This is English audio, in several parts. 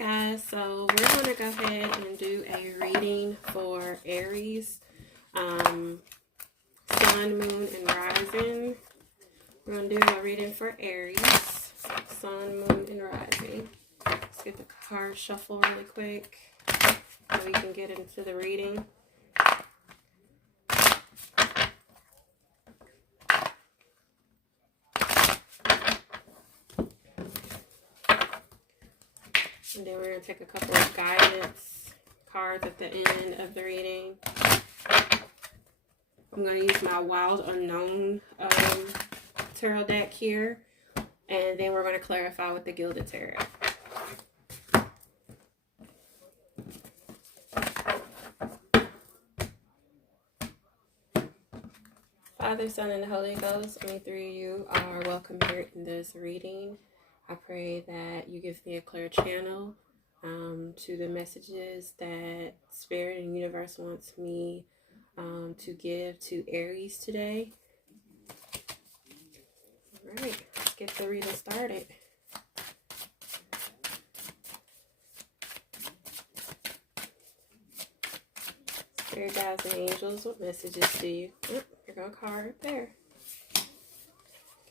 guys, so we're going to go ahead and do a reading for Aries, Sun, Moon, and Rising. We're going to do a reading for Aries, Sun, Moon, and Rising. Let's get the card shuffle really quick so we can get into the reading. And then we're going to take a couple of guidance cards at the end of the reading. I'm going to use my Wild Unknown tarot deck here. And then we're going to clarify with the Gilded Tarot. Father, Son, and the Holy Ghost, only three of you are welcome here in this reading. I pray that you give me a clear channel to the messages that Spirit and Universe wants me to give to Aries today. All right, let's get the reading started. Spirit, guides, and angels, what messages do you? Oh, here go a card right there.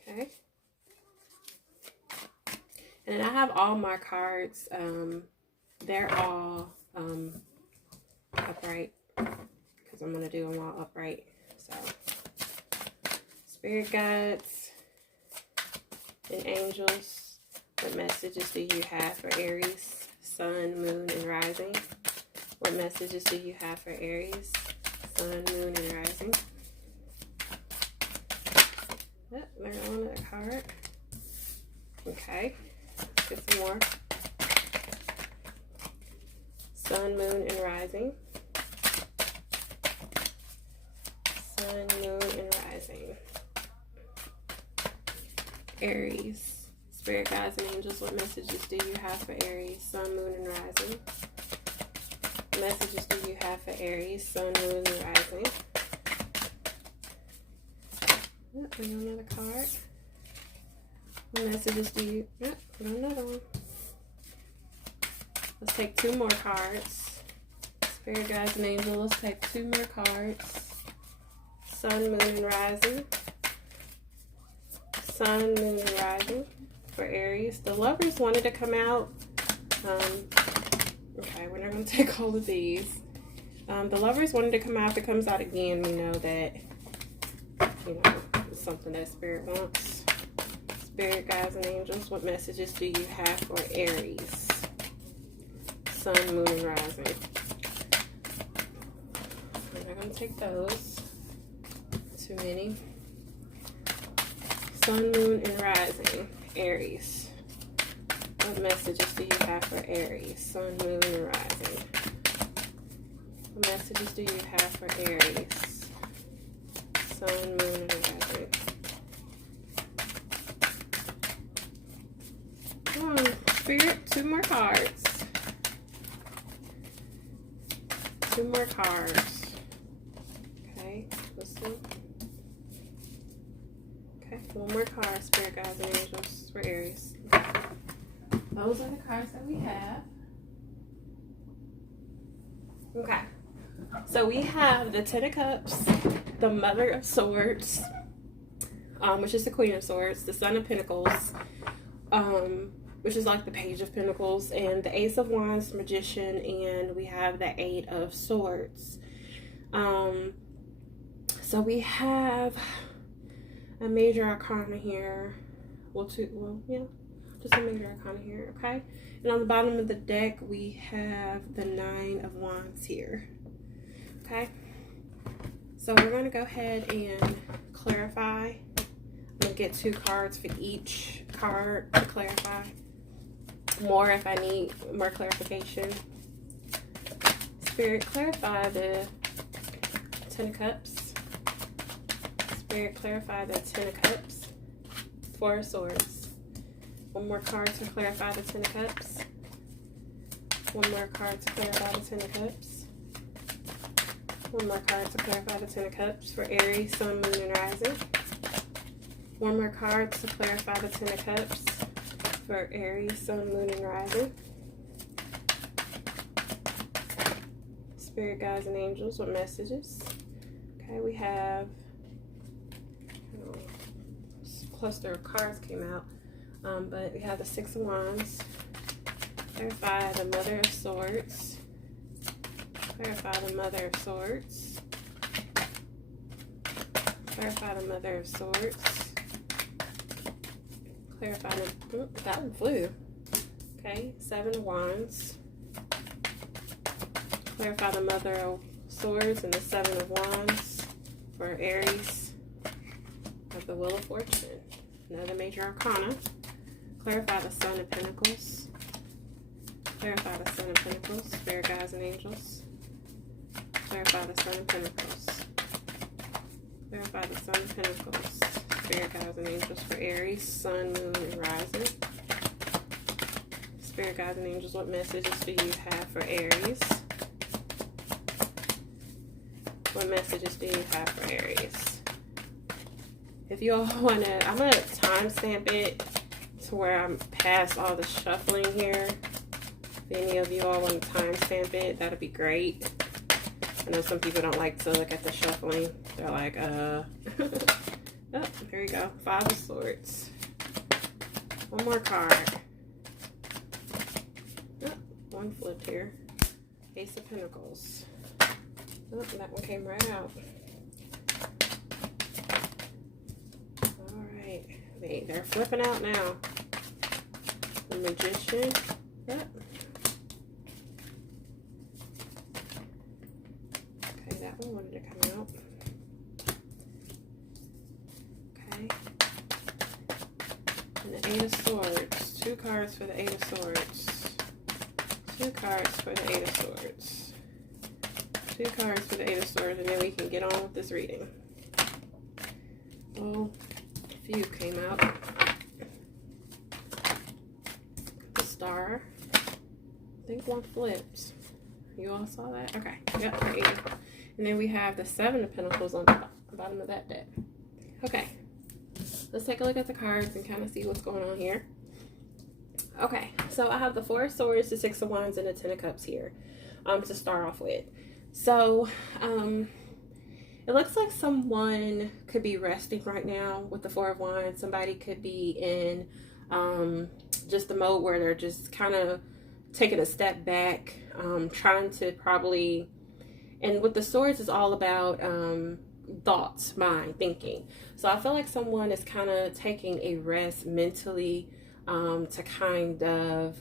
Okay. And I have all my cards, they're all upright, because I'm going to do them all upright. So, Spirit guides and angels, what messages do you have for Aries, Sun, Moon, and Rising? What messages do you have for Aries, Sun, Moon, and Rising? Oh, there's another card. Okay. Get some more. Sun, Moon, and Rising. Sun, Moon, and Rising. Aries. Spirit guides and angels, what messages do you have for Aries, Sun, Moon, and Rising? What messages do you have for Aries, Sun, Moon, and Rising? Oh, another card. What messages do you... Oh, another one. Let's take two more cards. Spirit guides and angels. Let's take two more cards. Sun, Moon, and Rising. Sun, Moon, and Rising for Aries. The Lovers wanted to come out. Okay, we're not going to take all of these. The Lovers wanted to come out. If it comes out again, we know that, it's something that Spirit wants. Spirit guides and angels, what messages do you have for Aries, Sun, Moon, and Rising? I'm not going to take those. Too many. Sun, Moon, and Rising, Aries. What messages do you have for Aries, Sun, Moon, and Rising? What messages do you have for Aries, Sun, Moon, and Rising? Come on, Spirit, two more cards. Two more cards. Okay, this one. Okay, one more card, Spirit guides and angels for Aries. Those are the cards that we have. Okay, so we have the Ten of Cups, the Mother of Swords, which is the Queen of Swords, the Son of Pentacles, which is like the Page of Pentacles, and the Ace of Wands, Magician, and we have the Eight of Swords. So we have a major arcana here. Just a major arcana here, okay? And on the bottom of the deck, we have the Nine of Wands here, okay? So we're going to go ahead and clarify. I'm going to get two cards for each card to clarify. More if I need more clarification. Spirit, clarify the Ten of Cups. Spirit, clarify the Ten of Cups. Four of Swords. One more card to clarify the Ten of Cups. One more card to clarify the Ten of Cups. One more card to clarify the Ten of Cups for Aries, Sun, Moon, and Rising. One more card to clarify the Ten of Cups for Aries, Sun, Moon, and Rising. Spirit guides and angels with messages. Okay, we have cluster of cards came out, but we have the Six of Wands. Clarify the Mother of Swords. Clarify the Mother of Swords. Clarify the Mother of Swords. Clarify the, that one flew. Okay, Seven of Wands. Clarify the Mother of Swords and the Seven of Wands for Aries of the Wheel of Fortune. Another major arcana. Clarify the Sun of Pentacles. Clarify the Sun of Pentacles, Spirit guides and angels. Clarify the Sun of Pentacles. Clarify the Sun of Pentacles, Spirit guides and angels for Aries, Sun, Moon, and Rising. Spirit guides and angels, what messages do you have for Aries? What messages do you have for Aries? If you all want to, I'm going to timestamp it to where I'm past all the shuffling here. If any of you all want to timestamp it, that'd be great. I know some people don't like to look at the shuffling. They're like, oh, here you go. Five of Swords. One more card. Oh, one flipped here. Ace of Pentacles. Oh, that one came right out. All right. They're flipping out now. The Magician. Yep. Okay, that one wanted to come out. Okay. And the Eight of Swords. Two cards for the Eight of Swords. Two cards for the Eight of Swords. Two cards for the Eight of Swords, and then we can get on with this reading. Oh, a few came out. The Star. I think one flipped. You all saw that? Okay. Yep, right here. And then we have the Seven of Pentacles on the bottom of that deck. Okay. Let's take a look at the cards and kind of see what's going on here. Okay. So I have the Four of Swords, the Six of Wands, and the Ten of Cups here to start off with. So, it looks like someone could be resting right now with the Four of Wands. Somebody could be in just the mode where they're just kind of taking a step back, trying to probably, and with the Swords is all about thoughts, mind, thinking. So I feel like someone is kind of taking a rest mentally to kind of,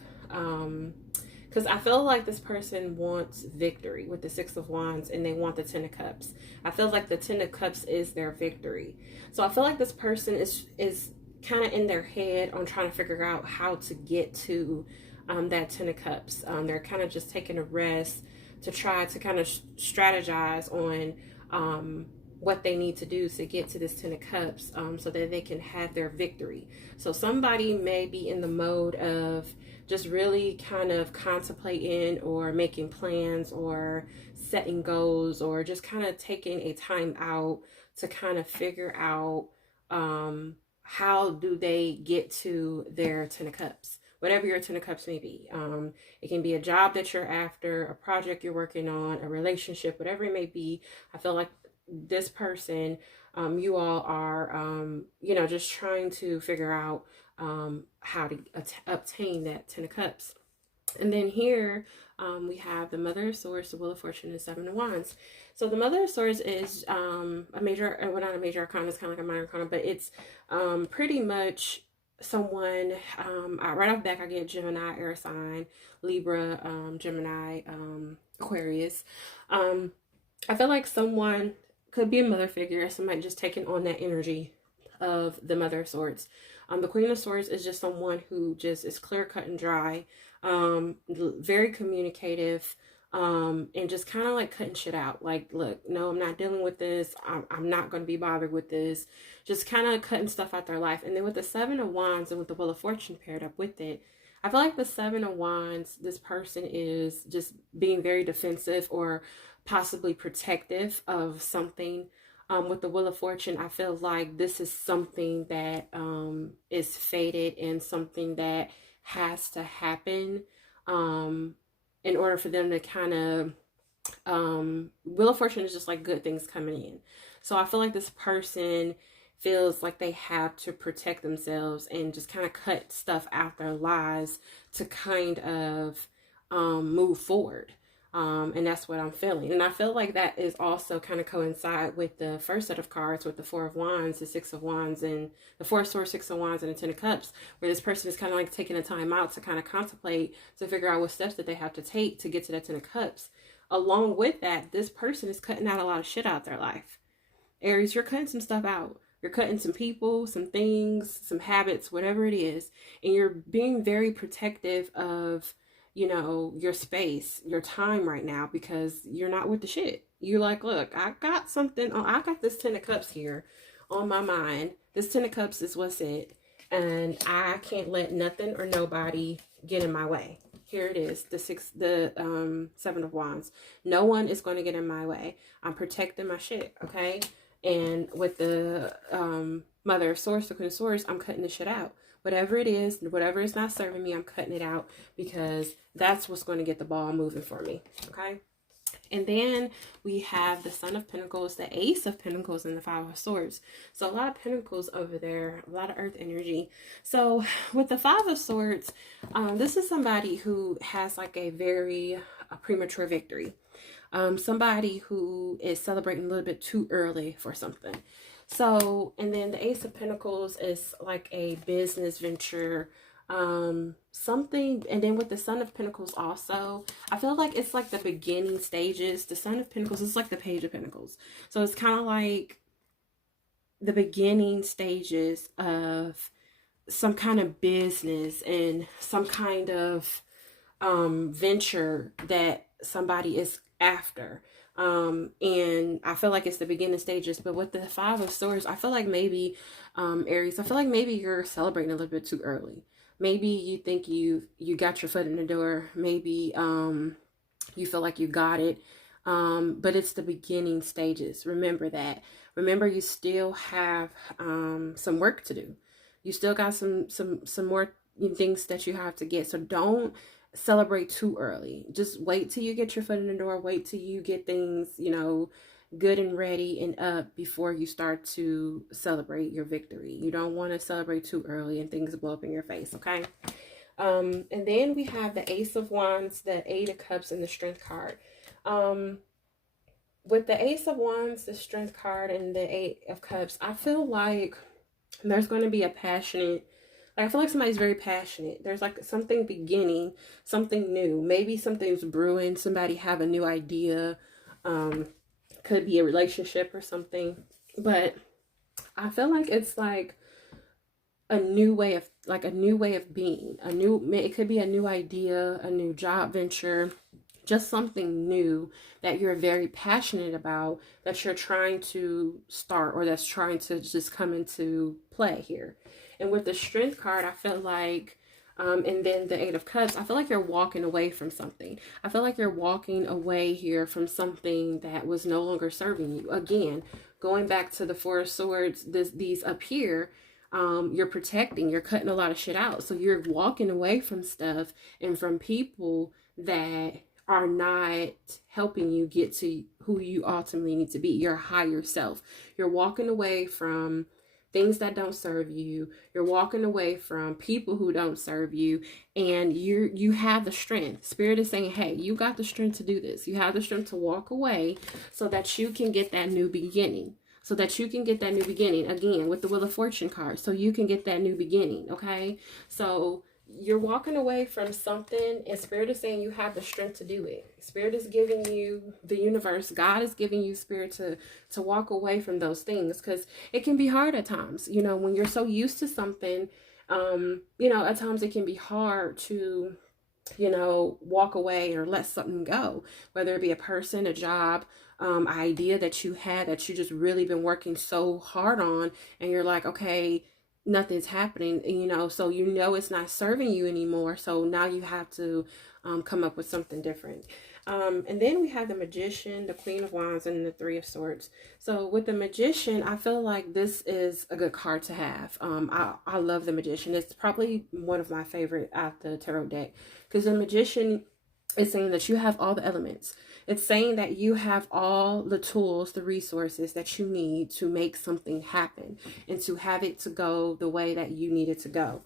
because I feel like this person wants victory with the Six of Wands and they want the Ten of Cups. I feel like the Ten of Cups is their victory. So I feel like this person is kind of in their head on trying to figure out how to get to that Ten of Cups. They're kind of just taking a rest to try to kind of strategize on what they need to do to get to this Ten of Cups so that they can have their victory. So somebody may be in the mode of just really kind of contemplating or making plans or setting goals or just kind of taking a time out to kind of figure out how do they get to their Ten of Cups, whatever your Ten of Cups may be. It can be a job that you're after, a project you're working on, a relationship, whatever it may be. I feel like this person, you all are, you know, just trying to figure out how to obtain that Ten of Cups. And then here we have the Mother of Swords, the Wheel of Fortune, and Seven of Wands. So the Mother of Swords is a major, well, not a major arcana, it's kind of like a minor arcana, but it's pretty much someone, right off the back I get Gemini, air sign, Libra, Gemini, Aquarius. I feel like someone could be a mother figure, somebody just taking on that energy of the Mother of Swords. The Queen of Swords is just someone who just is clear cut and dry, very communicative, and just kind of like cutting shit out. Like, look, no, I'm not dealing with this. I'm not going to be bothered with this. Just kind of cutting stuff out their life. And then with the Seven of Wands and with the Wheel of Fortune paired up with it, I feel like the Seven of Wands, this person is just being very defensive or possibly protective of something. With the Wheel of Fortune, I feel like this is something that is fated and something that has to happen in order for them to kind of Wheel of Fortune is just like good things coming in. So I feel like this person feels like they have to protect themselves and just kind of cut stuff out their lives to kind of move forward. And that's what I'm feeling. And I feel like that is also kind of coincide with the first set of cards with the Four of Wands, the Six of Wands, and the Four of Swords, Six of Wands, and the Ten of Cups, where this person is kind of like taking a time out to kind of contemplate, to figure out what steps that they have to take to get to that Ten of Cups. Along with that, this person is cutting out a lot of shit out their life. Aries, you're cutting some stuff out. You're cutting some people, some things, some habits, whatever it is. And you're being very protective of, your space, your time right now, because you're not with the shit. You're like, look, I got something. Oh, I got this Ten of Cups here on my mind. This Ten of Cups is what's it. And I can't let nothing or nobody get in my way. Here it is, the Seven of Wands. No one is going to get in my way. I'm protecting my shit, okay? And with the Mother of Swords, the Queen of Swords, I'm cutting the shit out. Whatever it is, whatever is not serving me, I'm cutting it out, because that's what's going to get the ball moving for me, okay? And then we have the Son of Pentacles, the Ace of Pentacles, and the Five of Swords. So a lot of Pentacles over there, a lot of Earth energy. So with the Five of Swords, this is somebody who has like a premature victory. Somebody who is celebrating a little bit too early for something. So, and then the Ace of Pentacles is like a business venture, something. And then with the Son of Pentacles also, I feel like it's like the beginning stages. The Son of Pentacles is like the Page of Pentacles. So it's kind of like the beginning stages of some kind of business and some kind of venture that somebody is after. And I feel like it's the beginning stages. But with the Five of Swords, I feel like maybe Aries, I feel like maybe you're celebrating a little bit too early. Maybe you think you got your foot in the door. Maybe you feel like you got it. But it's the beginning stages. Remember that. Remember, you still have some work to do. You still got some more things that you have to get. So don't celebrate too early. Just wait till you get your foot in the door. Wait till you get things, good and ready and up before you start to celebrate your victory. You don't want to celebrate too early and things blow up in your face, okay? And then we have the Ace of Wands, the Eight of Cups, and the Strength card. With the Ace of Wands, the Strength card, and the Eight of Cups, I feel like there's going to be a passionate, I feel like somebody's very passionate. There's like something beginning, something new. Maybe something's brewing. Somebody have a new idea. Could be a relationship or something. But I feel like it's like a new way of being. It could be a new idea, a new job venture, just something new that you're very passionate about, that you're trying to start, or that's trying to just come into play here. And with the Strength card, I feel like, and then the Eight of Cups, I feel like you're walking away from something. I feel like you're walking away here from something that was no longer serving you. Again, going back to the Four of Swords, these up here, you're protecting, you're cutting a lot of shit out. So you're walking away from stuff and from people that are not helping you get to who you ultimately need to be, your higher self. You're walking away from things that don't serve you. You're walking away from people who don't serve you, and you have the strength. Spirit is saying, hey, you got the strength to do this. You have the strength to walk away so that you can get that new beginning. So that you can get that new beginning, again, with the Wheel of Fortune card, so you can get that new beginning, okay? So you're walking away from something, and Spirit is saying you have the strength to do it. Spirit is giving you, the universe, God is giving you, Spirit, to walk away from those things, because it can be hard at times. When you're so used to something, at times it can be hard to, walk away or let something go, whether it be a person, a job, idea that you had that you just really been working so hard on, and you're like, okay, nothing's happening, so it's not serving you anymore. So now you have to come up with something different. And then we have the Magician, the Queen of Wands, and the Three of Swords. So with the Magician, I feel like this is a good card to have. I love the Magician. It's probably one of my favorite out the tarot deck, because the Magician, It's saying that you have all the elements. It's saying that you have all the tools, the resources that you need to make something happen and to have it to go the way that you need it to go.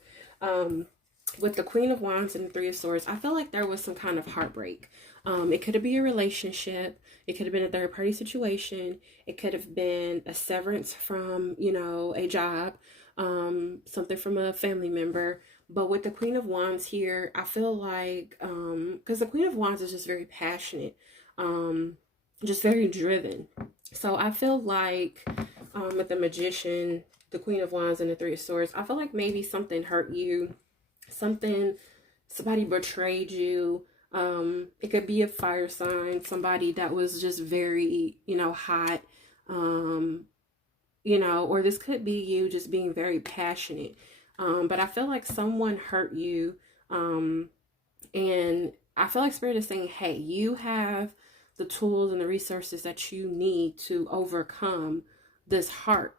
With the Queen of Wands and the Three of Swords, I feel like there was some kind of heartbreak. It could have been a relationship. It could have been a third party situation. It could have been a severance from, you know, a job, something from a family member. But with the Queen of Wands here, I feel like, because the Queen of Wands is just very passionate, just very driven. So I feel like with the Magician, the Queen of Wands, and the Three of Swords, I feel like maybe something hurt you. Somebody betrayed you. It could be a fire sign, somebody that was just very, you know, hot, you know, or this could be you just being very passionate. But I feel like someone hurt you. And I feel like Spirit is saying, hey, you have the tools and the resources that you need to overcome this heart,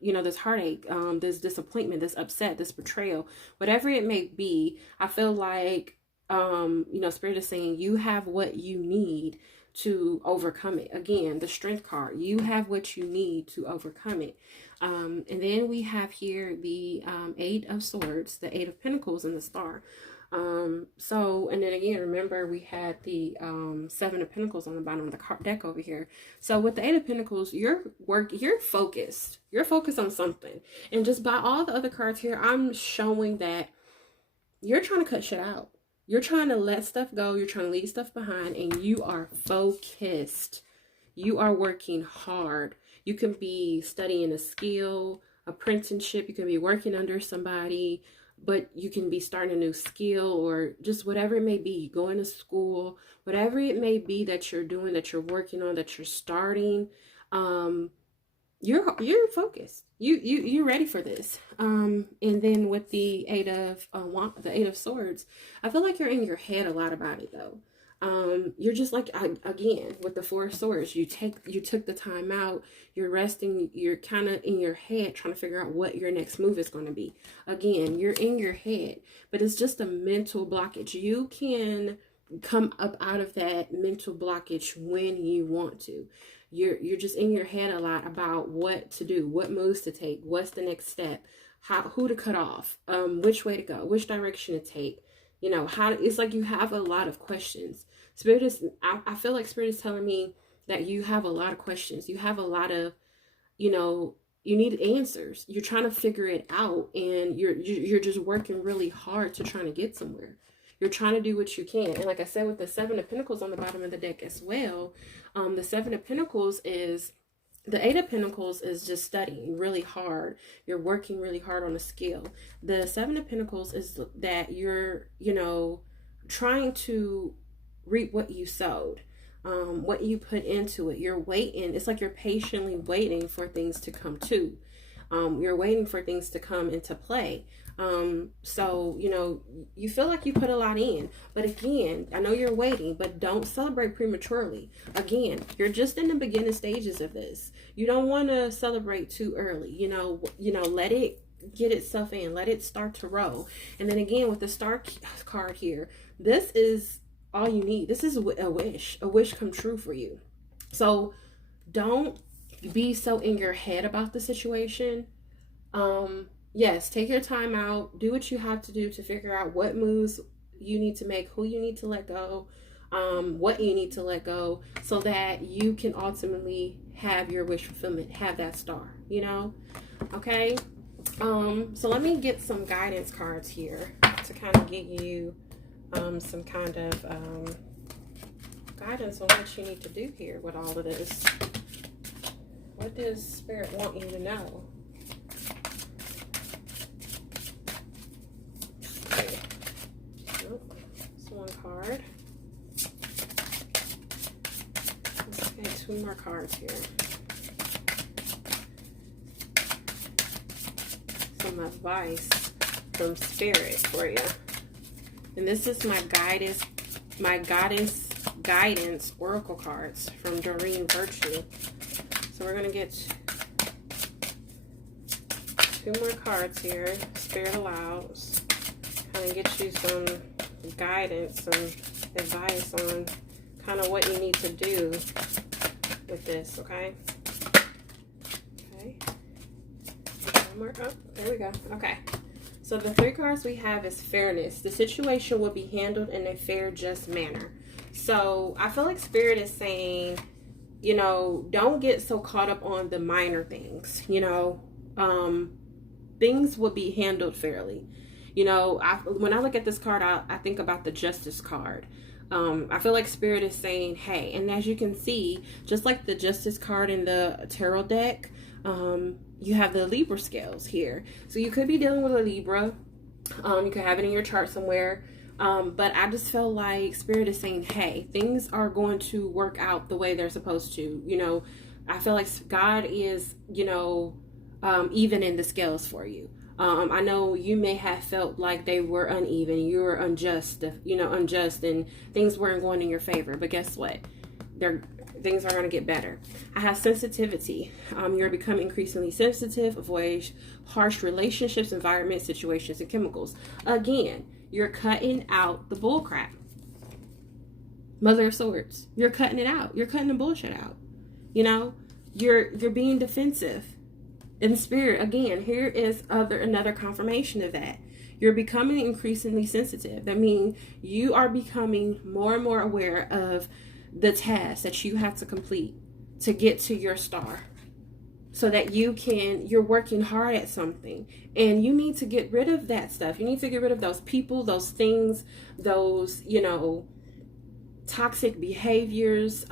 you know, this heartache, this disappointment, this upset, this betrayal, whatever it may be. I feel like, you know, Spirit is saying you have what you need to overcome it. Again, the Strength card, you have what you need to overcome it. And then we have here the Eight of Swords, the Eight of Pentacles, and the Star. So, and then again, remember we had the Seven of Pentacles on the bottom of the deck over here. So with the Eight of Pentacles, you're focused. You're focused on something. And just by all the other cards here, I'm showing that you're trying to cut shit out. You're trying to let stuff go. You're trying to leave stuff behind, and you are focused. You are working hard. You can be studying a skill, apprenticeship. You can be working under somebody, but you can be starting a new skill, or just whatever it may be, going to school, whatever it may be that you're doing, that you're working on, that you're starting. You're focused. You're ready for this. And then with the Eight of Swords, I feel like you're in your head a lot about it though. You're just like, again, with the Four of Swords, you took the time out, you're resting, you're kind of in your head trying to figure out what your next move is going to be. Again, you're in your head, but it's just a mental blockage. You can come up out of that mental blockage when you want to. You're just in your head a lot about what to do, what moves to take, what's the next step, who to cut off, which way to go, which direction to take. You know, it's like you have a lot of questions. I feel like Spirit is telling me that you have a lot of questions. You have a lot of, you know, you need answers. You're trying to figure it out, and you're just working really hard to trying to get somewhere. You're trying to do what you can. And like I said, with the Seven of Pentacles on the bottom of the deck as well, the Seven of Pentacles is, the Eight of Pentacles is just studying really hard. You're working really hard on a skill. The Seven of Pentacles is that you're, you know, trying to reap what you sowed, what you put into it. You're waiting. It's like you're patiently waiting for things to come to. You're waiting for things to come into play. So, you know, you feel like you put a lot in, but again, I know you're waiting, but don't celebrate prematurely. Again, you're just in the beginning stages of this. You don't want to celebrate too early. You know, let it get itself in, let it start to roll. And then again, with the Star card here, this is all you need. This is a wish come true for you. So don't be so in your head about the situation. Yes, take your time out, do what you have to do to figure out what moves you need to make, who you need to let go, what you need to let go, so that you can ultimately have your wish fulfillment, have that star, you know? Okay. So let me get some guidance cards here to kind of get you some kind of guidance on what you need to do here with all of this. What does Spirit want you to know? One card. Let's get two more cards here. Some advice from Spirit for you. And this is my guidance oracle cards from Doreen Virtue. So we're gonna get two more cards here. Spirit allows. Kind of get you some guidance and advice on kind of what you need to do with this, okay? Okay. One more. Oh, there we go. Okay. So the 3 cards we have is fairness. The situation will be handled in a fair, just manner. So I feel like Spirit is saying, you know, don't get so caught up on the minor things. You know, things will be handled fairly. You know, when I look at this card, I think about the Justice card. I feel like Spirit is saying, hey, and as you can see, just like the Justice card in the tarot deck, you have the Libra scales here. So you could be dealing with a Libra. You could have it in your chart somewhere. But I just feel like Spirit is saying, hey, things are going to work out the way they're supposed to. You know, I feel like God is, you know, even in the scales for you. I know you may have felt like they were uneven, you were unjust, and things weren't going in your favor. But guess what? Things are going to get better. I have sensitivity. You're becoming increasingly sensitive. Avoid harsh relationships, environments, situations, and chemicals. Again, you're cutting out the bull crap. Mother of Swords. You're cutting it out. You're cutting the bullshit out. You know, you're being defensive. In Spirit, again, here is another confirmation of that. You're becoming increasingly sensitive. That means you are becoming more and more aware of the tasks that you have to complete to get to your star, so that you're working hard at something, and you need to get rid of that stuff. You need to get rid of those people, those things, those, you know, toxic behaviors,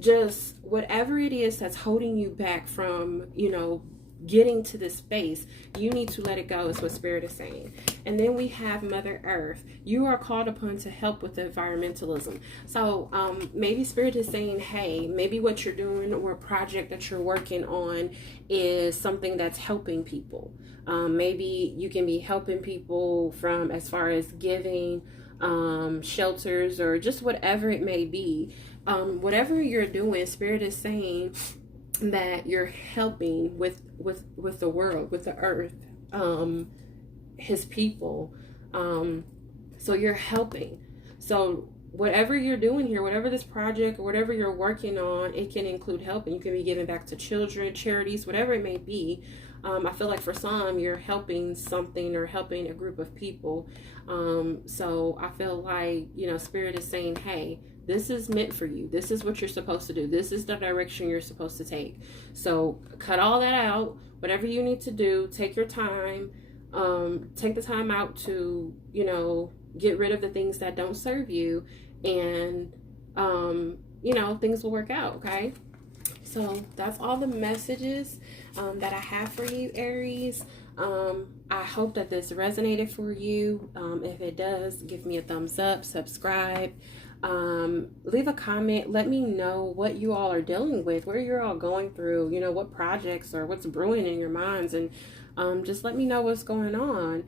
just whatever it is that's holding you back from, you know, getting to this space. You need to let it go, is what Spirit is saying. And then we have Mother Earth. You are called upon to help with environmentalism. So maybe Spirit is saying, hey, maybe what you're doing or a project that you're working on is something that's helping people. Maybe you can be helping people from as far as giving shelters, or just whatever it may be. Whatever you're doing, Spirit is saying that you're helping with the world, with the earth, his people. So you're helping. So whatever you're doing here, whatever this project or whatever you're working on, it can include helping. You can be giving back to children, charities, whatever it may be. I feel like for some, you're helping something or helping a group of people. So I feel like, you know, Spirit is saying, hey, this is meant for you. This is what you're supposed to do. This is the direction you're supposed to take. So cut all that out. Whatever you need to do, take your time. Take the time out to, you know, get rid of the things that don't serve you. And, you know, things will work out, okay? So that's all the messages that I have for you, Aries. I hope that this resonated for you. If it does, give me a thumbs up, subscribe. Leave a comment. Let me know what you all are dealing with, what you're all going through, you know, what projects or what's brewing in your minds, and just let me know what's going on.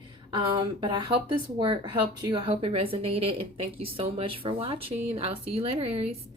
But I hope this work helped you. I hope it resonated, and thank you so much for watching. I'll see you later, Aries.